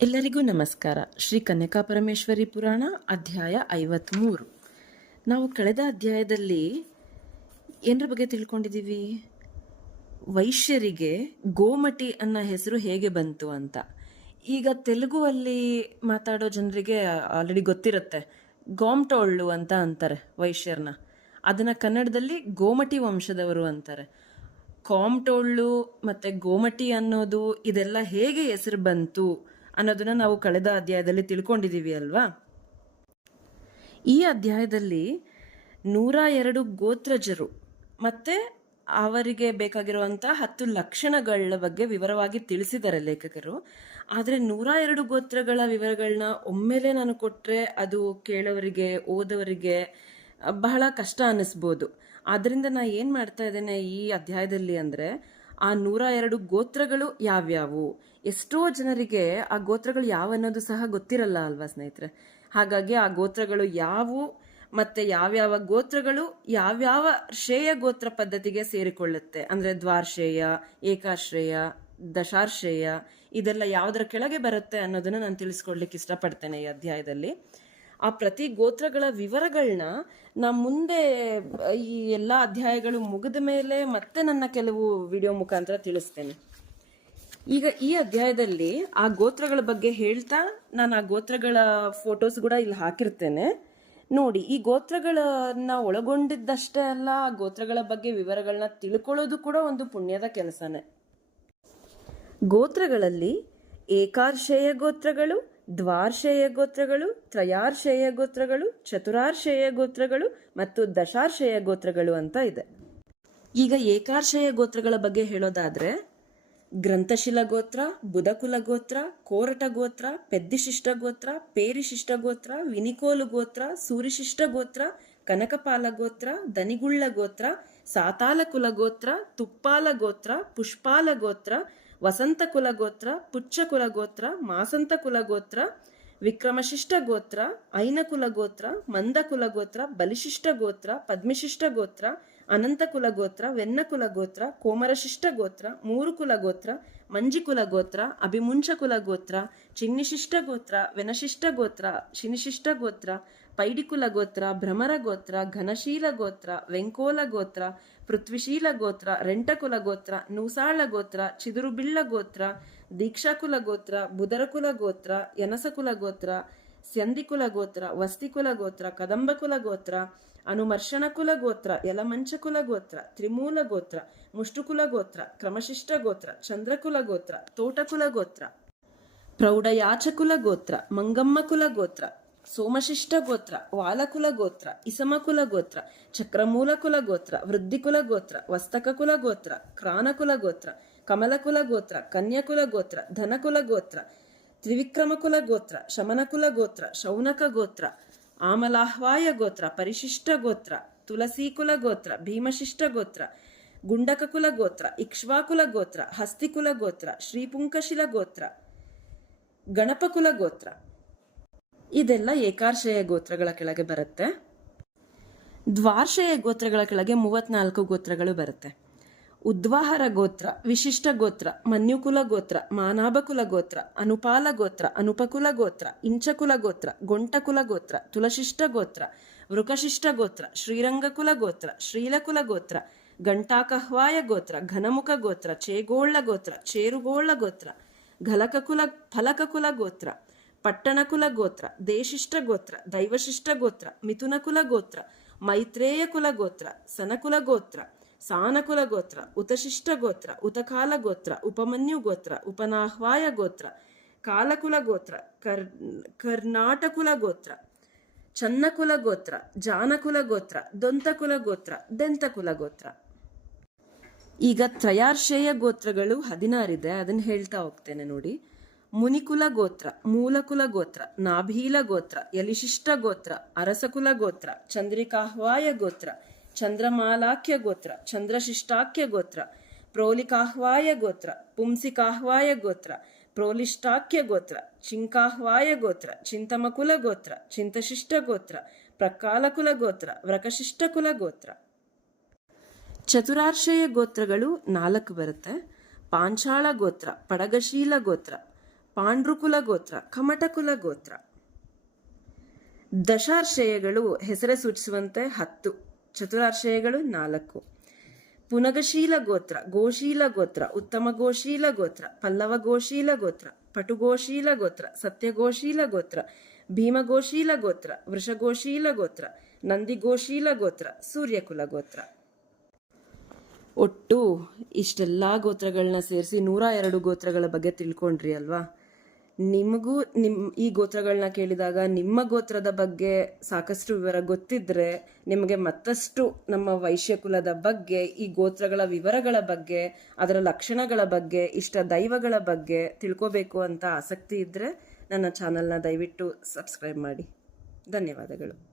ಎಲ್ಲರಿಗೂ ನಮಸ್ಕಾರ. ಶ್ರೀ ಕನ್ಯಕಾ ಪರಮೇಶ್ವರಿ ಪುರಾಣ ಅಧ್ಯಾಯ 53. ನಾವು ಕಳೆದ ಅಧ್ಯಾಯದಲ್ಲಿ ಏನರ ಬಗ್ಗೆ ತಿಳ್ಕೊಂಡಿದ್ದೀವಿ? ವೈಶ್ಯರಿಗೆ ಗೋಮಟಿ ಅನ್ನೋ ಹೆಸರು ಹೇಗೆ ಬಂತು ಅಂತ. ಈಗ ತೆಲುಗುವಲ್ಲಿ ಮಾತಾಡೋ ಜನರಿಗೆ ಆಲ್ರೆಡಿ ಗೊತ್ತಿರುತ್ತೆ, ಗೋಮ್ಟೋಳ್ಳು ಅಂತ ಅಂತಾರೆ ವೈಶ್ಯರನ್ನ. ಅದನ್ನು ಕನ್ನಡದಲ್ಲಿ ಗೋಮಟಿ ವಂಶದವರು ಅಂತಾರೆ. ಕೋಮ್ಟೋಳ್ಳು ಮತ್ತು ಗೋಮಟಿ ಅನ್ನೋದು ಇದೆಲ್ಲ ಹೇಗೆ ಹೆಸರು ಬಂತು ಅನ್ನೋದನ್ನ ನಾವು ಕಳೆದ ಅಧ್ಯಾಯದಲ್ಲಿ ತಿಳ್ಕೊಂಡಿದ್ದೀವಿ ಅಲ್ವಾ? ಈ ಅಧ್ಯಾಯದಲ್ಲಿ 102 ಗೋತ್ರಜರು ಮತ್ತೆ ಅವರಿಗೆ ಬೇಕಾಗಿರುವಂಥ 10 ಲಕ್ಷಣಗಳ ಬಗ್ಗೆ ವಿವರವಾಗಿ ತಿಳಿಸಿದ್ದಾರೆ ಲೇಖಕರು. ಆದರೆ 102 ಗೋತ್ರಗಳ ವಿವರಗಳನ್ನ ಒಮ್ಮೆಲೆ ನಾನು ಕೊಟ್ಟರೆ ಅದು ಕೇಳೋವರಿಗೆ, ಓದೋವರಿಗೆ ಬಹಳ ಕಷ್ಟ ಅನ್ನಿಸ್ಬೋದು. ಆದ್ದರಿಂದ ನಾನು ಏನು ಮಾಡ್ತಾ ಇದ್ದೇನೆ ಈ ಅಧ್ಯಾಯದಲ್ಲಿ ಅಂದರೆ, ಆ 102 ಗೋತ್ರಗಳು ಯಾವ್ಯಾವು, ಎಷ್ಟೋ ಜನರಿಗೆ ಆ ಗೋತ್ರಗಳು ಯಾವ ಅನ್ನೋದು ಸಹ ಗೊತ್ತಿರಲ್ಲ ಅಲ್ವಾ ಸ್ನೇಹಿತರೆ. ಹಾಗಾಗಿ ಆ ಗೋತ್ರಗಳು ಯಾವುವು ಮತ್ತೆ ಯಾವ್ಯಾವ ಗೋತ್ರಗಳು ಯಾವ್ಯಾವ ಶ್ರೇಯ ಗೋತ್ರ ಪದ್ಧತಿಗೆ ಸೇರಿಕೊಳ್ಳುತ್ತೆ, ಅಂದ್ರೆ ದ್ವಾರ್ಶ್ರೇಯ, ಏಕಾಶ್ರೇಯ, ದಶಾರ್ಶ್ರೇಯ, ಇದೆಲ್ಲ ಯಾವುದರ ಕೆಳಗೆ ಬರುತ್ತೆ ಅನ್ನೋದನ್ನ ನಾನು ತಿಳಿಸ್ಕೊಡ್ಲಿಕ್ಕೆ ಇಷ್ಟಪಡ್ತೇನೆ ಈ ಅಧ್ಯಾಯದಲ್ಲಿ. ಆ ಪ್ರತಿ ಗೋತ್ರಗಳ ವಿವರಗಳನ್ನ ನಾ ಮುಂದೆ ಈ ಎಲ್ಲ ಅಧ್ಯಾಯಗಳು ಮುಗಿದ ಮೇಲೆ ಮತ್ತೆ ನನ್ನ ಕೆಲವು ವಿಡಿಯೋ ಮುಖಾಂತರ ತಿಳಿಸ್ತೇನೆ. ಈಗ ಈ ಅಧ್ಯಾಯದಲ್ಲಿ ಆ ಗೋತ್ರಗಳ ಬಗ್ಗೆ ಹೇಳ್ತಾ ನಾನು ಆ ಗೋತ್ರಗಳ ಫೋಟೋಸ್ ಕೂಡ ಇಲ್ಲಿ ಹಾಕಿರ್ತೇನೆ ನೋಡಿ. ಈ ಗೋತ್ರಗಳನ್ನ ಒಳಗೊಂಡಿದ್ದಷ್ಟೇ ಅಲ್ಲ, ಆ ಗೋತ್ರಗಳ ಬಗ್ಗೆ ವಿವರಗಳನ್ನ ತಿಳ್ಕೊಳ್ಳೋದು ಕೂಡ ಒಂದು ಪುಣ್ಯದ ಕೆಲಸನೇ. ಗೋತ್ರಗಳಲ್ಲಿ ಏಕಾರ್ಷೇಯ ಗೋತ್ರಗಳು, ದ್ವಾರ್ಷೇಯ ಗೋತ್ರಗಳು, ತ್ರಯಾರ್ಷೇಯ ಗೋತ್ರಗಳು, ಚತುರಾರ್ಷೇಯ ಗೋತ್ರಗಳು ಮತ್ತು ದಶಾರ್ಷೇಯ ಗೋತ್ರಗಳು ಅಂತ ಇದೆ. ಈಗ ಏಕಾರ್ಷೇಯ ಗೋತ್ರಗಳ ಬಗ್ಗೆ ಹೇಳೋದಾದ್ರೆ, ಗ್ರಂಥಶಿಲ ಗೋತ್ರ, ಬುಧಕುಲ ಗೋತ್ರ, ಕೋರಟ ಗೋತ್ರ, ಪೆದ್ದಿಶಿಷ್ಟ ಗೋತ್ರ, ಪೇರಿಶಿಷ್ಟ ಗೋತ್ರ, ವಿನಿಕೋಲು ಗೋತ್ರ, ಸೂರಿಶಿಷ್ಟ ಗೋತ್ರ, ಕನಕಪಾಲ ಗೋತ್ರ, ದನಿಗುಳ್ಳ ಗೋತ್ರ, ಸಾತಾಲ ಕುಲ ಗೋತ್ರ, ತುಪ್ಪಾಲ ಗೋತ್ರ, ಪುಷ್ಪಾಲ ಗೋತ್ರ, ವಸಂತ ಕುಲ ಗೋತ್ರ, ಪುಚ್ಚ ಕುಲ ಗೋತ್ರ, ಮಾಸಂತ ಕುಲ ಗೋತ್ರ, ವಿಕ್ರಮಶಿಷ್ಟ ಗೋತ್ರ, ಐನಕುಲ ಗೋತ್ರ, ಮಂದಕುಲ ಗೋತ್ರ, ಬಲಿಶಿಷ್ಟ ಗೋತ್ರ, ಪದ್ಮಿಶಿಷ್ಟ ಗೋತ್ರ, ಅನಂತಕುಲ ಗೋತ್ರ, ವೆನ್ನಕುಲ ಗೋತ್ರ, ಕೋಮರಶಿಷ್ಟ ಗೋತ್ರ, ಮೂರುಕುಲ ಗೋತ್ರ, ಮಂಜಿಕುಲ ಗೋತ್ರ, ಅಭಿಮುಂಚಕುಲ ಗೋತ್ರ, ಚಿನ್ನಿಶಿಷ್ಟ ಗೋತ್ರ, ವೆನಶಿಷ್ಟ ಗೋತ್ರ, ಶಿನಿಶಿಷ್ಟ ಗೋತ್ರ, ಪೈಡಿಕುಲ ಗೋತ್ರ, ಭ್ರಮರ ಗೋತ್ರ, ಘನಶೀಲ ಗೋತ್ರ, ವೆಂಕೋಲ ಗೋತ್ರ, ಪೃಥ್ವಿಶೀಲ ಗೋತ್ರ, ರೆಂಟಕುಲ ಗೋತ್ರ, ನೂಸಾಳ ಗೋತ್ರ, ಚಿದುರುಬಿಳ್ಳ ಗೋತ್ರ, ದೀಕ್ಷಾಕುಲ ಗೋತ್ರ, ಬುದರಕುಲ ಗೋತ್ರ, ಯನಸಕುಲ ಗೋತ್ರ, ಸ್ಯಂದಿಕುಲ ಗೋತ್ರ, ವಸ್ತಿಕುಲ ಗೋತ್ರ, ಕದಂಬಕುಲ ಗೋತ್ರ, ಅನುಮರ್ಶನಕುಲ ಗೋತ್ರ, ಯಲಮಂಚಕುಲ ಗೋತ್ರ, ತ್ರಿಮೂಲ ಗೋತ್ರ, ಮುಷ್ಟುಕುಲ ಗೋತ್ರ, ಕ್ರಮಶಿಷ್ಟ ಗೋತ್ರ, ಚಂದ್ರಕುಲ ಗೋತ್ರ, ತೋಟಕುಲ ಗೋತ್ರ, ಪ್ರೌಢಯಾಚಕುಲ ಗೋತ್ರ, ಮಂಗಮ್ಮಕುಲ ಗೋತ್ರ, ಸೋಮಶಿಷ್ಟ ಗೋತ್ರ, ವಾಲಕುಲ ಗೋತ್ರ, ಇಸಮಕುಲ ಗೋತ್ರ, ಚಕ್ರಮೂಲಕುಲ ಗೋತ್ರ, ವೃದ್ಧಿಕುಲ ಗೋತ್ರ, ವಸ್ತಕಕುಲ ಗೋತ್ರ, ಕ್ರಾನಕುಲ ಗೋತ್ರ, ಕಮಲಕುಲ ಗೋತ್ರ, ಕನ್ಯಕುಲ ಗೋತ್ರ, ಧನಕುಲ ಗೋತ್ರ, ತ್ರಿವಿಕ್ರಮಕುಲ ಗೋತ್ರ, ಶಮನಕುಲ ಗೋತ್ರ, ಶೌನಕ ಗೋತ್ರ, ಆಮಲಾಹ್ವಾಯ ಗೋತ್ರ, ಪರಿಶಿಷ್ಟ ಗೋತ್ರ, ತುಳಸೀಕುಲ ಗೋತ್ರ, ಭೀಮಶಿಷ್ಟ ಗೋತ್ರ, ಗುಂಡಕಕುಲ ಗೋತ್ರ, ಇಕ್ಷ್ವಾಕುಲ ಗೋತ್ರ, ಹಸ್ತಿಕುಲ ಗೋತ್ರ, ಶ್ರೀಪುಂಕಶಿಲ ಗೋತ್ರ, ಗಣಪಕುಲ ಗೋತ್ರ. ಇದೆಲ್ಲ ಏಕಾರ್ಷೇಯ ಗೋತ್ರಗಳ ಕೆಳಗೆ ಬರುತ್ತೆ. ದ್ವಾರ್ಷೇಯ ಗೋತ್ರಗಳ ಕೆಳಗೆ 34 ಗೋತ್ರಗಳು ಬರುತ್ತೆ. ಉದ್ವಾಹರ ಗೋತ್ರ, ವಿಶಿಷ್ಟ ಗೋತ್ರ, ಮನ್ಯುಕುಲ ಗೋತ್ರ, ಮಾನಾಭಕುಲ ಗೋತ್ರ, ಅನುಪಾಲ ಗೋತ್ರ, ಅನುಪಕುಲ ಗೋತ್ರ, ಇಂಚಕುಲ ಗೋತ್ರ, ಗೊಂಟಕುಲ ಗೋತ್ರ, ತುಲಶಿಷ್ಟ ಗೋತ್ರ, ವೃಕಶಿಷ್ಟ ಗೋತ್ರ, ಶ್ರೀರಂಗಕುಲ ಗೋತ್ರ, ಶ್ರೀಲಕುಲ ಗೋತ್ರ, ಗಂಟಾಕಹ್ವಾಯ ಗೋತ್ರ, ಘನಮುಖ ಗೋತ್ರ, ಚೇಗೋಳ್ಳ ಗೋತ್ರ, ಚೇರುಗೋಳ್ಳ ಗೋತ್ರ, ಫಲಕಕುಲ ಗೋತ್ರ, ಪಟ್ಟಣಕುಲ ಗೋತ್ರ, ದೇಶಿಷ್ಟ ಗೋತ್ರ, ದೈವಶಿಷ್ಟ ಗೋತ್ರ, ಮಿಥುನಕುಲ ಗೋತ್ರ, ಮೈತ್ರೇಯ ಕುಲ ಗೋತ್ರ, ಸನಕುಲ ಗೋತ್ರ, ಸಾನಕುಲ ಗೋತ್ರ, ಉತಶಿಷ್ಟ ಗೋತ್ರ, ಉತಕಾಲ ಗೋತ್ರ, ಉಪಮನ್ಯು ಗೋತ್ರ, ಉಪನಾಹ್ವಾಯ ಗೋತ್ರ, ಕಾಲಕುಲ ಗೋತ್ರ, ಕರ್ನಾಟಕುಲ ಗೋತ್ರ, ಚನ್ನಕುಲ ಗೋತ್ರ, ಜಾನಕುಲ ಗೋತ್ರ, ದೊಂತಕುಲ ಗೋತ್ರ, ದಂತಕುಲ ಗೋತ್ರ. ಈಗ ತ್ರಯಾರ್ಷೇಯ ಗೋತ್ರಗಳು 16 ಇದೆ, ಅದನ್ನು ಹೇಳ್ತಾ ಹೋಗ್ತೇನೆ ನೋಡಿ. ಮುನಿಕುಲ ಗೋತ್ರ, ಮೂಲಕುಲ ಗೋತ್ರ, ನಾಭೀಲ ಗೋತ್ರ, ಯಲಿಶಿಷ್ಟ ಗೋತ್ರ, ಅರಸಕುಲ ಗೋತ್ರ, ಚಂದ್ರಿಕಾಹ್ವಾಯ ಗೋತ್ರ, ಚಂದ್ರಮಾಲಾಖ್ಯ ಗೋತ್ರ, ಚಂದ್ರಶಿಷ್ಟಾಖ್ಯ ಗೋತ್ರ, ಪ್ರೋಲಿಕಾಹ್ವಾಯ ಗೋತ್ರ, ಪುಂಸಿಕಾಹ್ವಾಯ ಗೋತ್ರ, ಪ್ರೋಲಿಷ್ಟಾಖ್ಯ ಗೋತ್ರ, ಚಿಂಕಾಹ್ವಾಯ ಗೋತ್ರ, ಚಿಂತಮಕುಲ ಗೋತ್ರ, ಚಿಂತಶಿಷ್ಟ ಗೋತ್ರ, ಪ್ರಕಾಲಕುಲ ಗೋತ್ರ, ವ್ರಕಶಿಷ್ಟಕುಲ ಗೋತ್ರ. ಚತುರಾರ್ಷೇಯ ಗೋತ್ರಗಳು 4 ಬರುತ್ತೆ. ಪಾಂಚಾಳ ಗೋತ್ರ, ಪಡಗಶೀಲ ಗೋತ್ರ, ಪಾಂಡ್ರುಕುಲ ಗೋತ್ರ, ಕಮಟಕುಲ ಗೋತ್ರ. ದಶಾರ್ಷೇಯಗಳು ಹೆಸರೇ ಸೂಚಿಸುವಂತೆ 10, ಚತುರಾರ್ಷೇಯಗಳು 4. ಪುನಗಶೀಲ ಗೋತ್ರ, ಗೋಶೀಲ ಗೋತ್ರ, ಉತ್ತಮ ಗೋಶೀಲ ಗೋತ್ರ, ಪಲ್ಲವ ಗೋಶೀಲ ಗೋತ್ರ, ಪಟುಗೋಶೀಲ ಗೋತ್ರ, ಸತ್ಯಗೋಶೀಲ ಗೋತ್ರ, ಭೀಮಗೋಶೀಲ ಗೋತ್ರ, ವೃಷಗೋಶೀಲ ಗೋತ್ರ, ನಂದಿಗೋಶೀಲ ಗೋತ್ರ, ಸೂರ್ಯಕುಲ ಗೋತ್ರ. ಒಟ್ಟು ಇಷ್ಟೆಲ್ಲ ಗೋತ್ರಗಳನ್ನ ಸೇರಿಸಿ 102 ಗೋತ್ರಗಳ ಬಗ್ಗೆ ತಿಳ್ಕೊಂಡ್ರಿ ಅಲ್ವಾ. ನಿಮಗೂ ಈ ಗೋತ್ರಗಳನ್ನ ಕೇಳಿದಾಗ ನಿಮ್ಮ ಗೋತ್ರದ ಬಗ್ಗೆ ಸಾಕಷ್ಟು ವಿವರ ಗೊತ್ತಿದ್ರೆ ನಿಮಗೆ ಮತ್ತಷ್ಟು ನಮ್ಮ ವೈಶ್ಯಕುಲದ ಬಗ್ಗೆ, ಈ ಗೋತ್ರಗಳ ವಿವರಗಳ ಬಗ್ಗೆ, ಅದರ ಲಕ್ಷಣಗಳ ಬಗ್ಗೆ, ಇಷ್ಟ ದೈವಗಳ ಬಗ್ಗೆ ತಿಳ್ಕೋಬೇಕು ಅಂತ ಆಸಕ್ತಿ ಇದ್ದರೆ ನನ್ನ ಚಾನಲ್ನ ದಯವಿಟ್ಟು ಸಬ್ಸ್ಕ್ರೈಬ್ ಮಾಡಿ. ಧನ್ಯವಾದಗಳು.